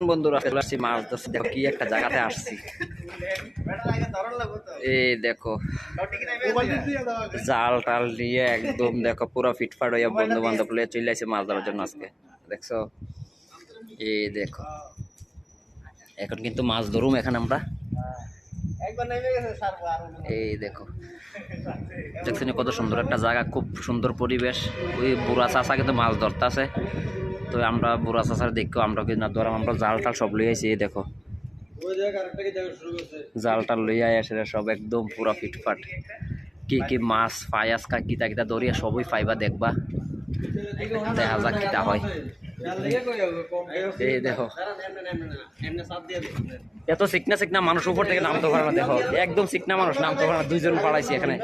বন্ধুরা চলে আসছি মাছ ধরছি। দেখো কি একটা জায়গাতে আসছি, এই দেখো জাল টাল নিয়ে একদম দেখো পুরো ফিটফাট হইয়া বন্ধু বান্ধব লিয়ে চলে আসছে মাছ ধরার জন্য আজকে। দেখছো এই দেখো এখন কিন্তু মাছ ধরুম এখানে আমরা। এই দেখো দেখছেন কত সুন্দর একটা জায়গা, খুব সুন্দর পরিবেশ। ওই বুড়া চাষা কিন্তু মাছ ধরতেছে, তো আমরা বুড়া চাষার দেখো আমরা কিন্তু না ধরাম, আমরা জাল টাল সব লই আইছি। এই দেখো জাল টাল লই আই আসে সব একদম পুরো ফিটফাট। কি কি মাছ পাই আজকা কিতা কিতা ধরিয়া সবই পাইবা, দেখবা দেখা যাক কিতা হয়। এই দেখো এত চিকনা চিকনা মানুষ উপর থেকে নামতে পারে না। দেখো একদম চিকনা মানুষ নামতে পারে না। দুইজন পাড়াইছি এখানে,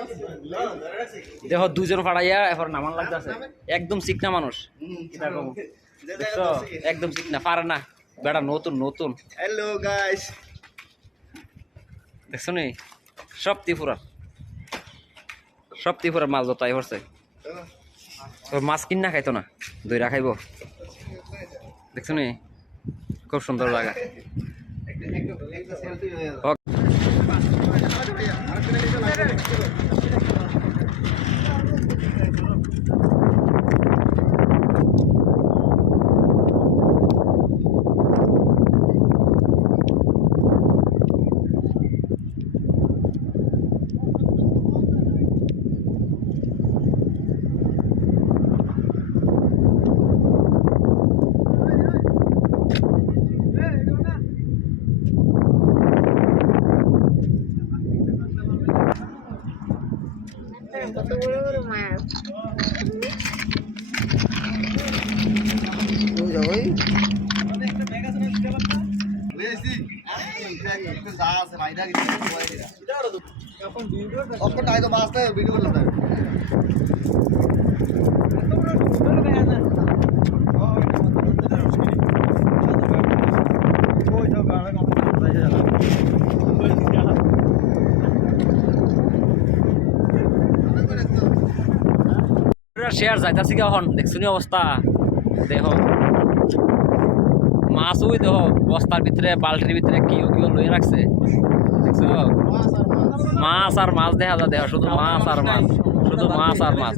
দেখো দুজন পাড়াইয়া এখন নামান লাগতেছে। একদম চিকনা মানুষ, দেখছো একদম চিকনা পারে না বেড়া। নতুন নতুন হ্যালো গাইস, দেখছো নি সব ত্রিপুরার মাছ ধরতে পড়ছে। মাছ কিনা খাইতো না, দইরা খাইব। দেখছো নি খুব সুন্দর জায়গা। কত বড় বড় মাছ। শেয়ার যাইতাছি এখন, দেখছো নি অবস্থা। দেখো মাছ ওই দেখো বস্তার ভিতরে বালতির ভিতরে কিও লইয়া রাখছে। দেখছো মাছ আর মাছ দেখা যায়। দেখো শুধু মাছ আর মাছ, শুধু মাছ আর মাছ।